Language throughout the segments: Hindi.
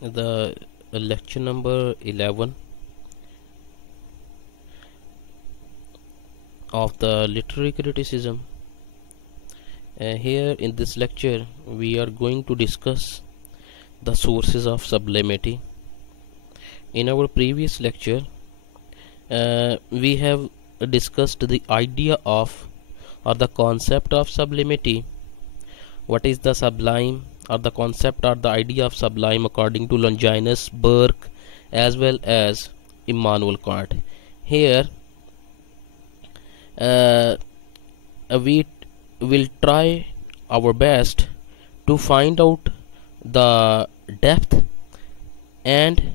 the lecture number 11 of the literary criticism. Here in this lecture we are going to discuss the sources of sublimity. In our previous lecture we have discussed the idea of or the concept of sublimity. What is the sublime, or the concept or the idea of sublime according to Longinus, Burke as well as Immanuel Kant. Here we will try our best to find out the depth and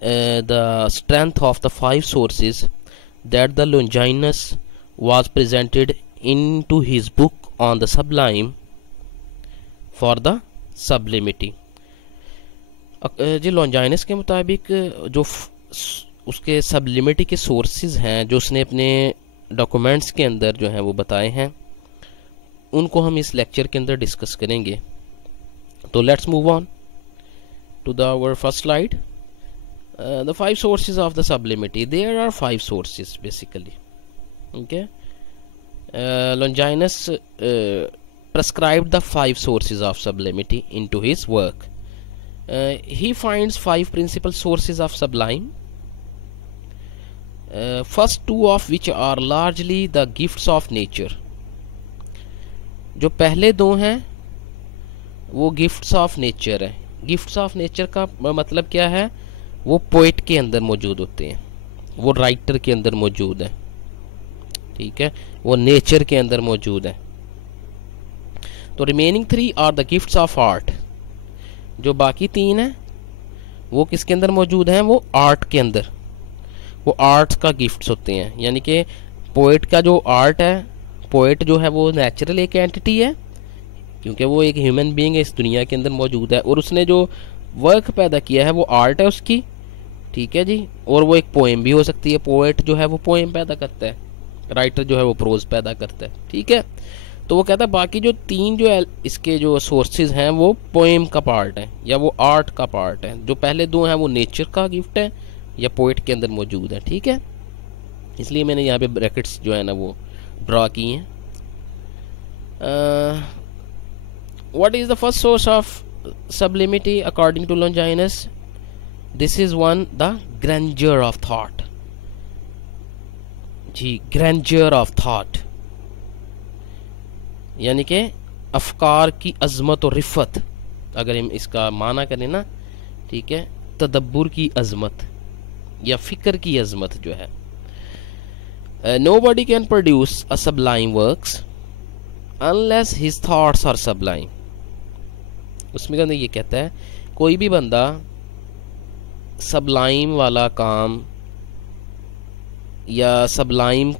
the strength of the five sources that the Longinus was presented into his book on the sublime for the sublimity. जी लॉन्जाइनस के मुताबिक जो उसके सब्लिमिटी के सोर्सेज हैं जो उसने अपने डॉक्यूमेंट्स के अंदर जो हैं वो बताए हैं, उनको हम इस लेक्चर के अंदर डिस्कस करेंगे. तो let's move on to the our first slide. The five sources of the sublimity. There are five sources basically. Okay, Longinus prescribed the five sources of sublimity into his work. He finds five principal sources of sublime, first two of which are largely the gifts of nature. जो पहले दो हैं वो गिफ्ट्स ऑफ नेचर है. गिफ्ट्स ऑफ नेचर का मतलब क्या है? वो पोइट के अंदर मौजूद होते हैं, वो राइटर के अंदर मौजूद है. ठीक है, वो नेचर के अंदर मौजूद है. तो remaining three are the gifts of art. जो बाकी तीन हैं वो किसके अंदर मौजूद हैं? वो आर्ट के अंदर. वो आर्ट्स का गिफ्ट्स होते हैं. यानी कि पोइट का जो आर्ट है, पोइट जो है वो नेचुरल एक एंटिटी है क्योंकि वो एक ह्यूमन बीइंग है, इस दुनिया के अंदर मौजूद है, और उसने जो वर्क पैदा किया है वो आर्ट है उसकी. ठीक है जी. और वो एक पोएम भी हो सकती है. पोइट जो है वो पोएम पैदा करता है, राइटर जो है वो प्रोज पैदा करता है. ठीक है. तो वो कहता है बाकी जो तीन जो इसके जो सोर्सेज हैं वो पोएम का पार्ट है या वो आर्ट का पार्ट है. जो पहले दो हैं वो नेचर का गिफ्ट है या पोइट के अंदर मौजूद है. ठीक है, इसलिए मैंने यहाँ पे ब्रैकेट्स जो है ना वो ड्रा की हैं. What is the first source of sublimity according to Longinus? This is one the grandeur of thought. जी, ग्रैंडर ऑफ थॉट यानी कि अफकार की अजमत और रिफत, अगर हम इसका माना करें ना. ठीक है, तदब्बुर की अजमत या फिक्र की अजमत जो है. Nobody can produce a sublime works unless his thoughts are sublime. उसमें कहते ये कहता है कोई भी बंदा सबलाइम वाला काम या सबलाइम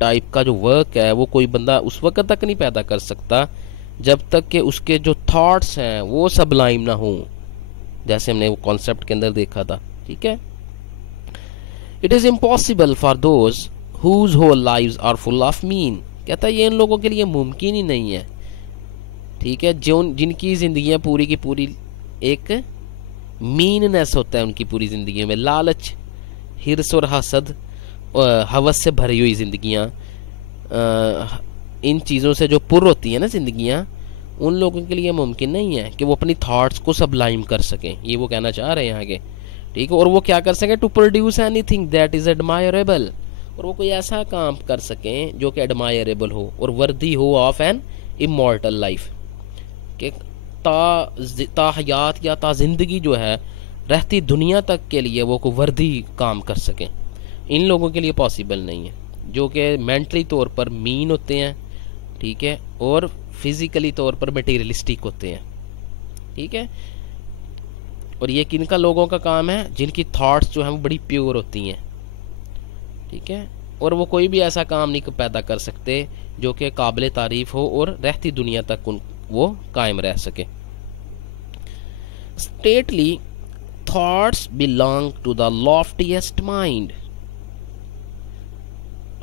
टाइप का जो वर्क है वो कोई बंदा उस वक्त तक नहीं पैदा कर सकता जब तक कि उसके जो थॉट्स हैं वो सबलाइम ना हो, जैसे हमने वो कॉन्सेप्ट के अंदर देखा था. ठीक है. It is impossible for those whose whole lives are full of mean. कहता है ये इन लोगों के लिए मुमकिन ही नहीं है. ठीक है, जो जिनकी जिंदगियां पूरी की पूरी एक मीननेस होता है उनकी पूरी जिंदगी में, लालच, हिर्स और हसद, हवस से भरी हुई जिंदगियां, इन चीज़ों से जो पुर होती है ना जिंदगियां, उन लोगों के लिए मुमकिन नहीं है कि वो अपनी थॉट्स को सबलाइम कर सकें. ये वो कहना चाह रहे हैं आगे. ठीक है, और वो क्या कर सकें? To produce anything that is admirable. और वो कोई ऐसा काम कर सकें जो कि एडमायरेबल हो और वर्दी हो ऑफ एन इमॉर्टल लाइफ, कि ता हयात या ता जिंदगी जो है रहती दुनिया तक के लिए वो को वर्दी काम कर सकें. इन लोगों के लिए पॉसिबल नहीं है, जो कि मेंटली तौर पर मीन होते हैं. ठीक है, और फिजिकली तौर पर मटेरियलिस्टिक होते हैं. ठीक है, और ये किनका लोगों का काम है? जिनकी थॉट्स जो हैं वो बड़ी प्योर होती हैं. ठीक है, और वो कोई भी ऐसा काम नहीं पैदा कर सकते जो कि काबिल तारीफ हो और रहती दुनिया तक वो कायम रह सके. Stately thoughts belong to the loftiest mind.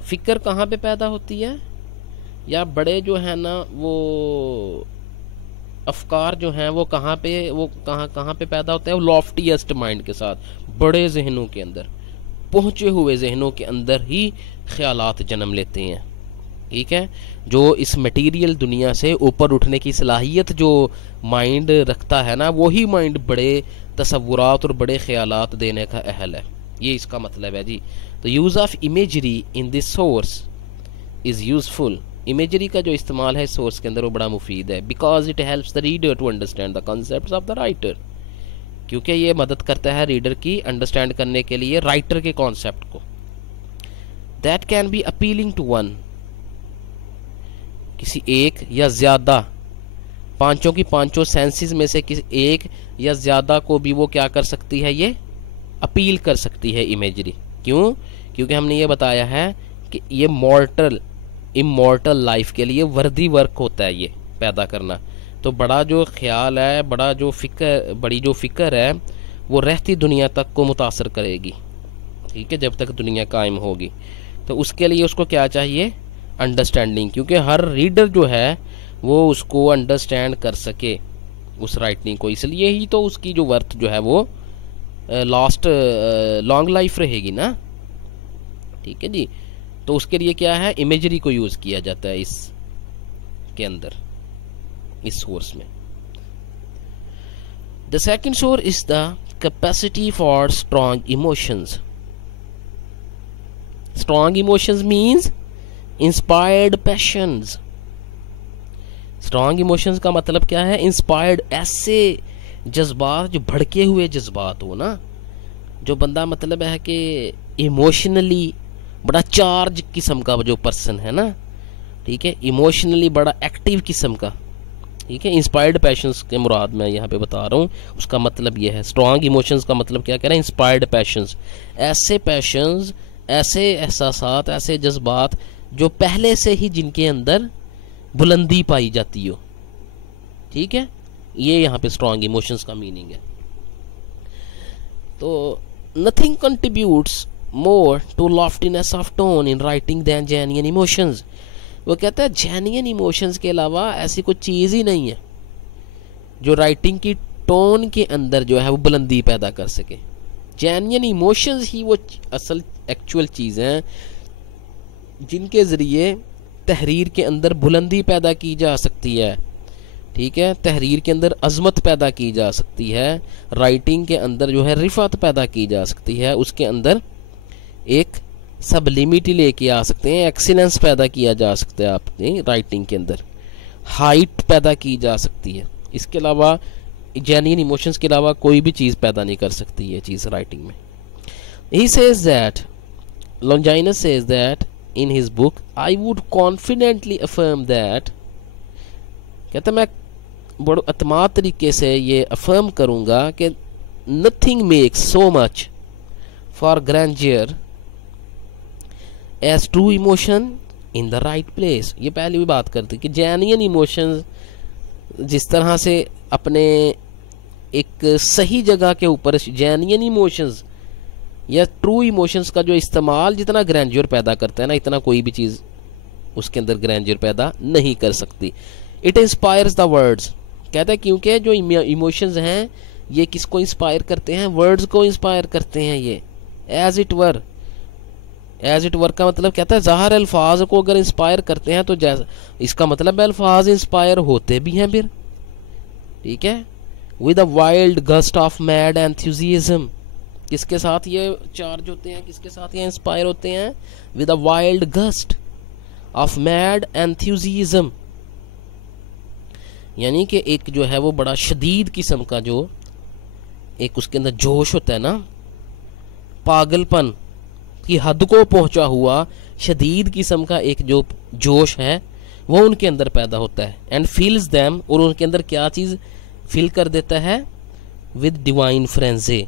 फिक्र कहाँ पे पैदा होती है? या बड़े जो है ना वो अफकार जो हैं वो कहाँ पे पैदा होते हैं? वो लॉफ्टीएस्ट माइंड के साथ, बड़े जहनों के अंदर, पहुँचे हुए जहनों के अंदर ही ख्यालात जन्म लेते हैं। ठीक है, जो इस मटेरियल दुनिया से ऊपर उठने की सलाहियत जो माइंड रखता है ना, वही माइंड बड़े तसव्वुरात और बड़े ख्यालात देने का अहल है। ये इसका मतलब है जी। तो use of imagery in this source is useful. Imagery का जो इस्तेमाल है सोर्स के अंदर वो बड़ा मुफीद है। Because it helps the reader to understand the concepts of the writer, क्योंकि ये मदद करता है रीडर की अंडरस्टैंड करने के लिए राइटर के कॉन्सेप्ट को। That can be appealing to one, किसी एक या ज़्यादा, पांचों की पांचों सेंसेस में से किसी एक या ज़्यादा को भी वो क्या कर सकती है, ये अपील कर सकती है इमेजरी। क्यों? क्योंकि हमने ये बताया है कि ये इमॉर्टल लाइफ के लिए वर्दी वर्क होता है ये पैदा करना। तो बड़ा जो ख्याल है, बड़ी जो फ़िक्र है, वो रहती दुनिया तक को मुतासर करेगी। ठीक है, जब तक दुनिया कायम होगी। तो उसके लिए उसको क्या चाहिए? अंडरस्टैंडिंग, क्योंकि हर रीडर जो है वो उसको अंडरस्टैंड कर सके उस राइटिंग को। इसलिए ही तो उसकी जो वर्थ जो है वो लॉन्ग लाइफ रहेगी ना। ठीक है जी। तो उसके लिए क्या है? इमेजरी को यूज़ किया जाता है इस के अंदर, इस सोर्स में। The second source is the capacity for strong emotions. Strong emotions means inspired patience. Strong emotions का मतलब क्या है? इंस्पायर्ड, ऐसे जज्बात जो भड़के हुए जज्बात हो ना, जो बंदा मतलब है कि इमोशनली बड़ा चार्ज किस्म का जो पर्सन है ना, ठीक है, इमोशनली बड़ा एक्टिव किस्म का। ठीक है, इंस्पायर्ड पैशंस के मुराद मैं यहाँ पे बता रहा हूँ, उसका मतलब ये है। स्ट्रॉन्ग इमोशंस का मतलब क्या कह रहा है? इंस्पायर्ड पैशंस, ऐसे पैशंस, ऐसे एहसासात, ऐसे जज्बात जो पहले से ही जिनके अंदर बुलंदी पाई जाती हो। ठीक है, ये यहाँ पे स्ट्रॉन्ग इमोशंस का मीनिंग है। तो nothing contributes more to loftiness of tone in writing than genuine emotions. वो कहता है जेन्युइन इमोशंस के अलावा ऐसी कोई चीज़ ही नहीं है जो राइटिंग की टोन के अंदर जो है वो बुलंदी पैदा कर सके। जेन्युइन इमोशंस ही वो असल एक्चुअल चीज़ हैं जिनके ज़रिए तहरीर के अंदर बुलंदी पैदा की जा सकती है। ठीक है, तहरीर के अंदर अजमत पैदा की जा सकती है, राइटिंग के अंदर जो है रिफत पैदा की जा सकती है, उसके अंदर एक सबलिमिटी लेके आ सकते हैं, एक्सीलेंस पैदा किया जा सकता है आपने राइटिंग के अंदर, हाइट पैदा की जा सकती है। इसके अलावा जेन्युइन इमोशंस के अलावा कोई भी चीज़ पैदा नहीं कर सकती ये चीज़ राइटिंग में। He says that, Longinus says that in his book, I would confidently affirm that, कहता मैं बड़े अतमाद तरीके से ये अफर्म करूँगा कि nothing makes so much for grandeur as true emotion in the right place। ये पहले भी बात करते कि जेन्युइन इमोशंस जिस तरह से अपने एक सही जगह के ऊपर, जेन्युइन इमोशंस या ट्रू इमोशंस का जो इस्तेमाल जितना ग्रैंड्योर पैदा करता है ना, इतना कोई भी चीज़ उसके अंदर ग्रैंड्योर पैदा नहीं कर सकती। इट इंस्पायर्स द वर्ड्स, कहता है क्योंकि जो इमोशंस हैं ये किसको इंस्पायर करते हैं? वर्ड्स को इंस्पायर करते हैं ये। As it were, as it were का मतलब कहता है ज़ाहिर अल्फाज को अगर इंस्पायर करते हैं तो इसका मतलब अल्फाज इंस्पायर होते भी हैं फिर। ठीक है, with a wild gust of mad enthusiasm, किसके साथ ये चार्ज होते हैं, किसके साथ ये इंस्पायर होते हैं? With a wild gust of mad enthusiasm, यानी कि एक जो है वो बड़ा शदीद किस्म का जो एक उसके अंदर जोश होता है ना, पागलपन की हद को पहुंचा हुआ शदीद किस्म का एक जो जोश है वो उनके अंदर पैदा होता है। एंड फील्स देम, और उनके अंदर क्या चीज़ फील कर देता है? विद डिवाइन फ्रेंजे,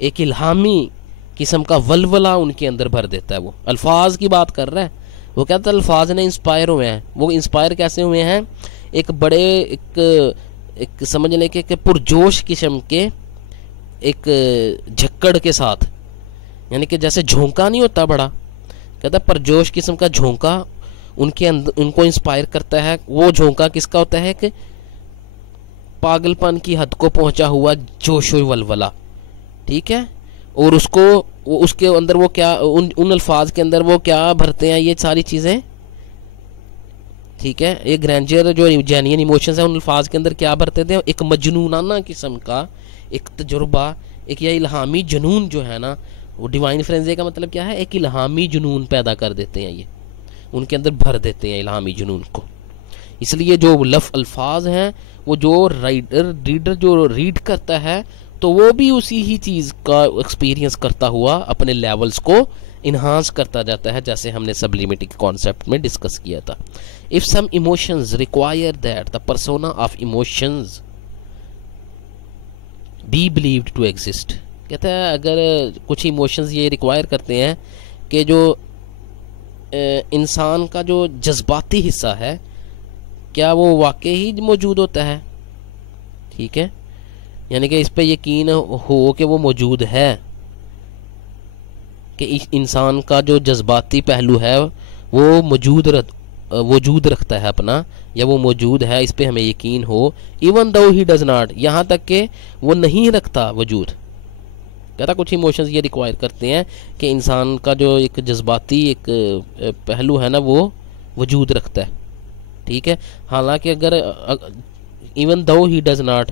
एक इल्हामी किस्म का वलवला उनके अंदर भर देता है। वो अल्फाज की बात कर रहा है, वो कहता है अल्फाज ने इंस्पायर हुए हैं। वो इंस्पायर कैसे हुए हैं? एक बड़े एक समझ लें कि पुरजोश किस्म के एक झक्कड़ के साथ, यानी कि जैसे झोंका नहीं होता बड़ा, कहता है पुरजोश किस्म का झोंका उनके अंदर उनको इंस्पायर करता है। वो झोंका किसका होता है? कि पागलपन की हद को पहुंचा हुआ जोश व वलवला, ठीक है। और उसको उसके अंदर वो क्या उन अल्फाज के अंदर वो क्या भरते हैं, ये सारी चीज़ें, ठीक है। ये ग्रैंडियर जो जेन्युइन इमोशंस है उन अल्फाज के अंदर क्या भरते थे, एक मजनूनाना किस्म का एक तजुर्बा, एक यह इल्हामी जुनून जो है ना, वो डिवाइन फ्रेंजी का मतलब क्या है, एक इल्हामी जुनून पैदा कर देते हैं, ये उनके अंदर भर देते हैं इल्हामी जुनून को। इसलिए जो अल्फाज हैं वो जो रीडर जो रीड करता है तो वो भी उसी ही चीज़ का एक्सपीरियंस करता हुआ अपने लेवल्स को इन्हांस करता जाता है, जैसे हमने सब्लिमिटी के कॉन्सेप्ट में डिस्कस किया था। If some emotions require that the persona of emotions be believed to exist, कहता है अगर कुछ इमोशंस ये रिक्वायर करते हैं कि जो इंसान का जो जज्बाती हिस्सा है क्या वो वाकई ही मौजूद होता है, ठीक है, यानी कि इस पे यकीन हो कि वो मौजूद है, कि इस इंसान का जो जज्बाती पहलू है वो वजूद रखता है अपना, या वो मौजूद है, इस पे हमें यकीन हो। Even though he does not, यहाँ तक कि वो नहीं रखता वजूद। कहता कुछ इमोशंस ये रिक्वायर करते हैं कि इंसान का जो एक जज्बाती एक पहलू है ना वो वजूद रखता है, ठीक है। हालांकि अगर even though he does not,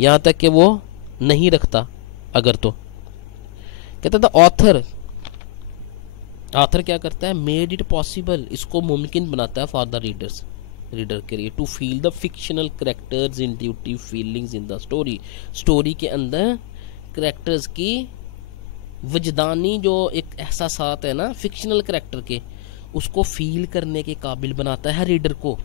यहाँ तक कि वो नहीं रखता अगर, तो कहता था ऑथर क्या करता है, मेड इट पॉसिबल, इसको मुमकिन बनाता है फॉर द रीडर के लिए, to feel the fictional characters intuitive feelings in the story के अंदर करेक्टर्स की वजदानी जो एक एहसासात है ना फिक्शनल करेक्टर के, उसको फील करने के काबिल बनाता है रीडर को,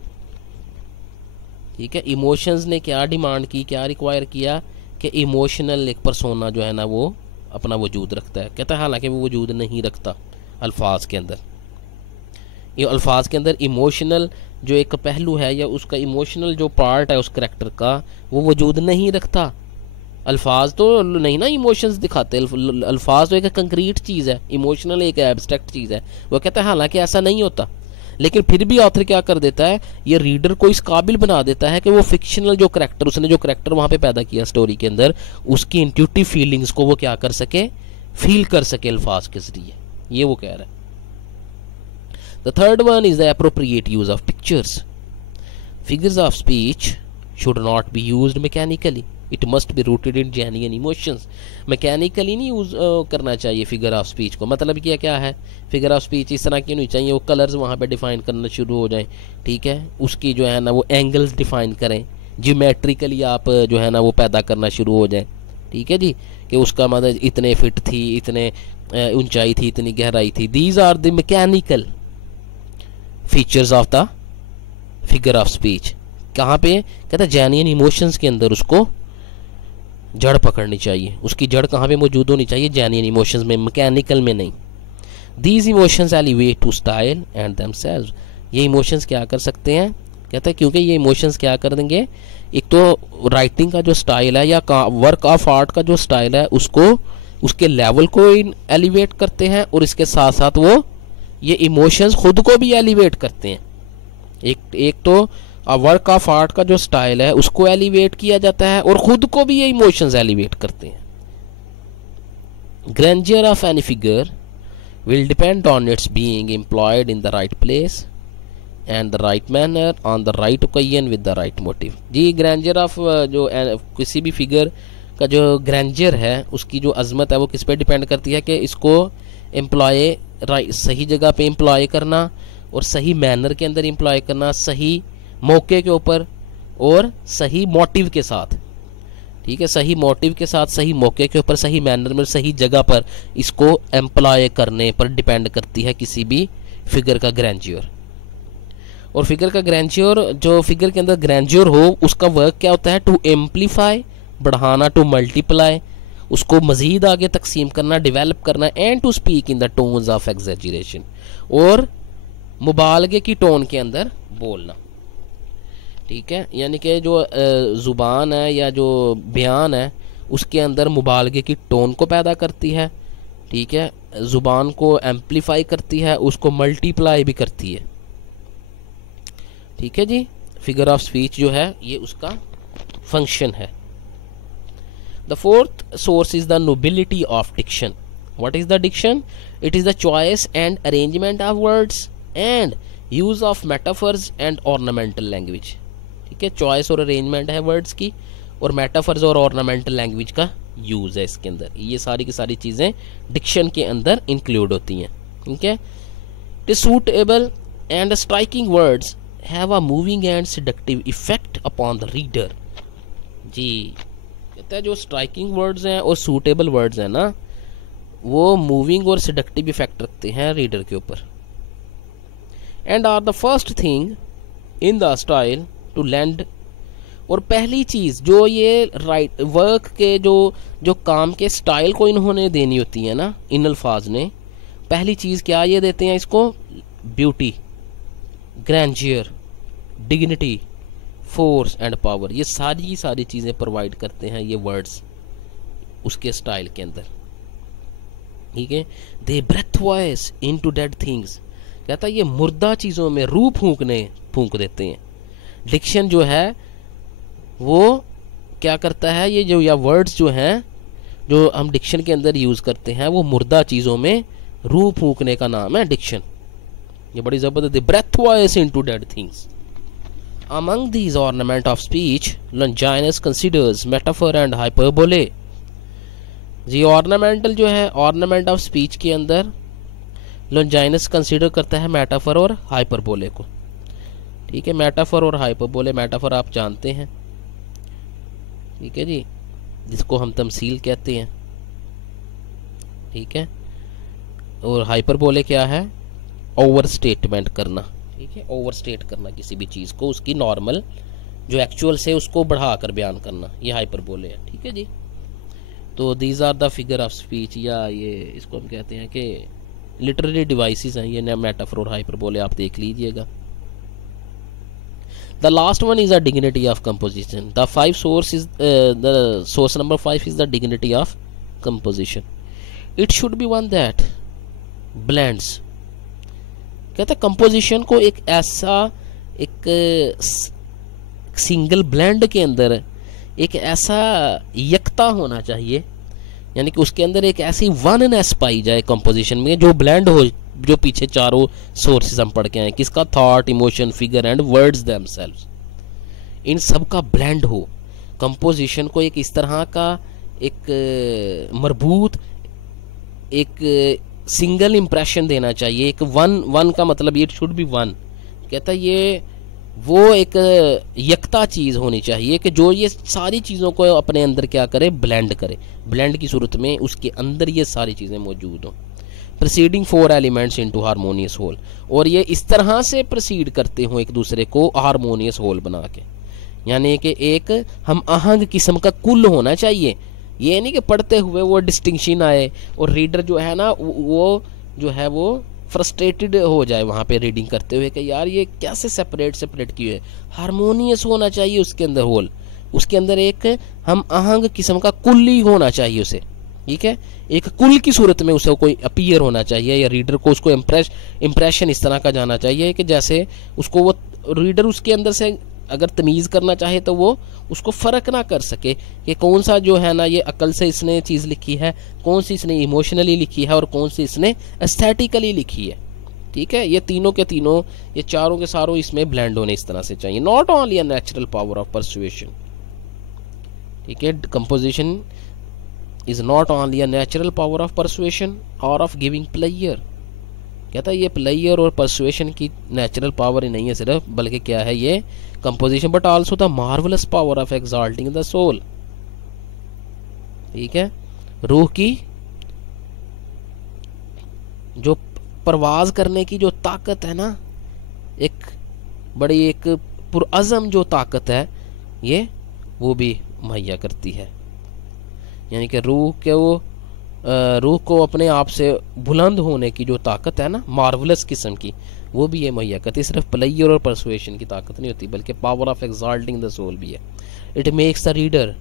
ठीक है। इमोशंस ने क्या डिमांड की, क्या रिक्वायर किया कि इमोशनल एक पर्सोना जो है ना वो अपना वजूद रखता है। कहता है हालांकि वो वजूद नहीं रखता अल्फाज के अंदर, ये अल्फाज के अंदर इमोशनल जो एक पहलू है या उसका इमोशनल जो पार्ट है उस करैक्टर का वो वजूद नहीं रखता। अल्फाज तो नहीं ना इमोशंस दिखाते, अल्फाज तो एक कंक्रीट चीज़ है, इमोशनल एक एब्स्ट्रैक्ट चीज़ है। वो कहता है हालांकि ऐसा नहीं होता, लेकिन फिर भी ऑथर क्या कर देता है, ये रीडर को इस काबिल बना देता है कि वो फिक्शनल जो करैक्टर उसने जो करैक्टर वहाँ पे पैदा किया स्टोरी के अंदर, उसकी इंट्यूटिव फीलिंग्स को वो क्या कर सके, फील कर सके अल्फाज के जरिए, ये वो कह रहा है। The third one is the appropriate use of pictures. Figures of speech should not be used mechanically, it must be rooted in genuine emotions. Mechanically नहीं यूज करना चाहिए फिगर ऑफ स्पीच को। मतलब क्या है, फिगर ऑफ स्पीच इस तरह की नहीं चाहिए वो कलर्स वहाँ पे डिफाइन करना शुरू हो जाएं, ठीक है, उसकी जो है ना वो एंगल्स डिफाइन करें, ज्योमेट्रिकली आप जो है ना वो पैदा करना शुरू हो जाएं, ठीक है जी, कि उसका मतलब इतने फिट थी, इतने ऊंचाई थी, इतनी गहराई थी। These are the mechanical features of the figure of speech. कहाँ पे कहता है, जेन्युइन इमोशंस के अंदर उसको जड़ पकड़नी चाहिए, उसकी जड़ कहाँ पे मौजूद होनी चाहिए, जेन्युइन इमोशंस में, मैकेनिकल में नहीं। These emotions elevate to style and themselves, ये इमोशंस क्या कर सकते हैं, कहता है क्योंकि ये इमोशंस क्या कर देंगे, एक तो राइटिंग का जो स्टाइल है या वर्क ऑफ आर्ट का जो स्टाइल है उसको, उसके लेवल को एलिवेट करते हैं, और इसके साथ साथ वो ये इमोशंस खुद को भी एलिवेट करते हैं। एक तो वर्क ऑफ आर्ट का जो स्टाइल है उसको एलिवेट किया जाता है और खुद को भी ये इमोशंस एलिवेट करते हैं। Grandeur of any figure will depend on its being employed in the right place and the right manner on the right occasion with the right motive. जी ग्रैंडियर ऑफ जो किसी भी फिगर का जो ग्रैंडियर है उसकी जो अजमत है वो किस पे डिपेंड करती है कि इसको एम्प्लॉय सही जगह पे एम्प्लॉय करना और सही मैनर के अंदर एम्प्लॉय करना, सही मौके के ऊपर और सही मोटिव के साथ, ठीक है, सही मोटिव के साथ, सही मौके के ऊपर, सही मैनर में, सही जगह पर इसको एम्प्लॉय करने पर डिपेंड करती है किसी भी फिगर का ग्रैंडियर। और फिगर का ग्रैंडियर, जो फिगर के अंदर ग्रैंडियर हो उसका वर्क क्या होता है, टू एम्पलीफाई, बढ़ाना, टू मल्टीप्लाई, उसको मजीद आगे तकसीम करना, डेवलप करना, and to speak in the tones of exaggeration, और मुबालगे की टोन के अंदर बोलना, ठीक है, यानी कि जो ज़ुबान है या जो बयान है उसके अंदर मुबालगे की टोन को पैदा करती है, ठीक है, ज़ुबान को एम्पलीफाई करती है, उसको मल्टीप्लाई भी करती है, ठीक है जी। फिगर ऑफ स्पीच जो है ये उसका फंक्शन है। The fourth source is the nobility of diction. What is the diction? It is the choice and arrangement of words and use of metaphors and ornamental language. ठीक है, चॉइस और अरेंजमेंट है वर्ड्स की, और मेटाफर्स और ऑर्नामेंटल लैंग्वेज का यूज है इसके अंदर। ये सारी की सारी चीज़ें डिक्शन के अंदर इंक्लूड होती हैं। ठीक है, it is suitable and striking words have a moving and seductive effect upon the reader. जी, कहता है जो स्ट्राइकिंग वर्ड्स हैं और सूटेबल वर्ड्स हैं ना, वो मूविंग और सेडक्टिव इफेक्ट रखते हैं रीडर के ऊपर। And are the first thing in the style to land. और पहली चीज़ जो ये राइट वर्क के जो काम के स्टाइल को इन्होंने देनी होती है ना इन अल्फाज ने, पहली चीज़ क्या ये देते हैं इसको? Beauty, grandeur, dignity, force and power. ये सारी चीज़ें प्रोवाइड करते हैं ये वर्ड्स उसके स्टाइल के अंदर। ठीक है, they breathe voice into dead things. कहता है ये मुर्दा चीज़ों में रूह फूंक देते हैं। डिक्शन जो है वो क्या करता है, ये जो या वर्ड्स जो हैं जो हम डिक्शन के अंदर यूज़ करते हैं, वो मुर्दा चीज़ों में रूह फूंकने का नाम है डिक्शन। ये बड़ी ज़बरदस्त, breathe voice into dead things. Among these ornament of speech Longinus considers metaphor and hyperbole. जी, ऑर्नामेंटल जो है, ऑर्नामेंट ऑफ स्पीच के अंदर लॉन्जाइनस कंसिडर करता है मेटाफर और हाइपरबोले को। ठीक है, मेटाफर और हाइपरबोले, मेटाफर आप जानते हैं, ठीक है जी, जिसको हम तमसील कहते हैं। ठीक है, और हाइपरबोले क्या है? ओवर स्टेटमेंट करना। ठीक है, ओवर स्टेट करना किसी भी चीज़ को, उसकी नॉर्मल जो एक्चुअल से उसको बढ़ाकर बयान करना, ये हाइपरबोले है। ठीक है जी, तो these are the figure of speech, या ये इसको हम कहते हैं कि लिटरेरी डिवाइसेस हैं ये मेटाफर और हाइपरबोले, आप देख लीजिएगा। The last one is a dignity of composition. The source number 5 is the dignity of composition. It should be one that blends. कहता है कंपोजिशन को एक ऐसा एक सिंगल ब्लेंड के अंदर एक ऐसा यकता होना चाहिए, यानी कि उसके अंदर एक ऐसी वननेस पाई जाए कंपोजिशन में जो ब्लेंड हो, जो पीछे चारों सोर्सेज हम पढ़ के आए, किसका? Thought, emotion, figure and words themselves. इन सब का ब्लेंड हो। कंपोजिशन को एक इस तरह का एक मरबूत एक सिंगल इम्प्रेशन देना चाहिए। एक वन का मतलब ये शुड बी वन। कहता है ये वो एक यकता चीज़ होनी चाहिए कि जो ये सारी चीज़ों को अपने अंदर क्या करे? ब्लेंड करे। ब्लेंड की सूरत में उसके अंदर ये सारी चीज़ें मौजूद हों। Proceeding 4 elements into harmonious whole, और ये इस तरह से प्रोसीड करते हों एक दूसरे को हारमोनियस होल बना के, यानी कि एक हम आहंग किस्म का कुल होना चाहिए। ये नहीं कि पढ़ते हुए वो डिस्टिंक्शन आए और रीडर जो है ना वो जो है वो फ्रस्ट्रेटेड हो जाए वहाँ पे रीडिंग करते हुए कि यार ये कैसे सेपरेट किए। हारमोनियस होना चाहिए उसके अंदर होल, उसके अंदर एक हम आहंग किस्म का कुल ही होना चाहिए उसे। ठीक है, एक कुल की सूरत में उसे कोई अपीयर होना चाहिए, या रीडर को उसको इम्प्रेशन इस तरह का जाना चाहिए कि जैसे उसको वो रीडर उसके अंदर से अगर तमीज़ करना चाहे तो वो उसको फ़र्क ना कर सके कि कौन सा जो है ना ये अकल से इसने चीज़ लिखी है, कौन सी इसने इमोशनली लिखी है और कौन सी इसने एस्थेटिकली लिखी है। ठीक है, ये तीनों के तीनों, ये चारों के सारों इसमें ब्लेंड होने इस तरह से चाहिए। Not only a natural power of persuasion. ठीक है, composition is not only a natural power of persuasion और ऑफ गिविंग प्लेयर। कहता है ये प्लेयर और परसुएशन की नेचुरल पावर ही नहीं है सिर्फ, बल्कि क्या है ये composition, but also the marvellous power of exalting the soul. ठीक है, रूह की जो परवाज करने की जो ताकत है ना, एक बड़ी एक पुरअज़म जो ताकत है ये वो भी मुहैया करती है। यानी कि रूह को अपने आप से बुलंद होने की जो ताकत है ना, मार्वलस किस्म की, वो भी ये मुहैया करती है। सिर्फ प्लेयर और परसुएशन की ताकत नहीं होती, बल्कि power of exalting the soul भी है। It makes the reader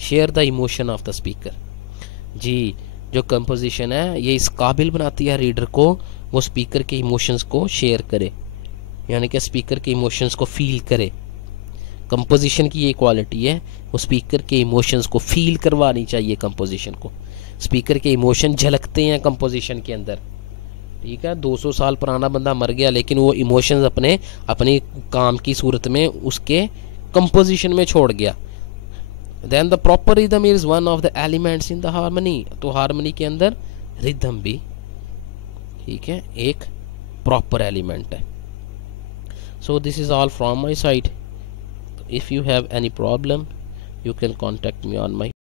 share the emotion of the speaker. जी, जो कंपोजिशन है ये इस काबिल बनाती है रीडर को वो स्पीकर के इमोशंस को शेयर करे, यानी कि स्पीकर के इमोशंस को फील करे। कंपोजिशन की ये क्वालिटी है, वो स्पीकर के इमोशंस को फील करवानी चाहिए। कंपोजिशन को, स्पीकर के इमोशन झलकते हैं कंपोजिशन के अंदर, ठीक है। 200 साल पुराना बंदा मर गया लेकिन वो इमोशंस अपने काम की सूरत में उसके कंपोजिशन में छोड़ गया। Then the proper rhythm is one of the elements in the harmony. तो हार्मनी के अंदर रिदम भी, ठीक है, एक प्रॉपर एलिमेंट है। So this is all from my side. If you have any problem you can contact me on my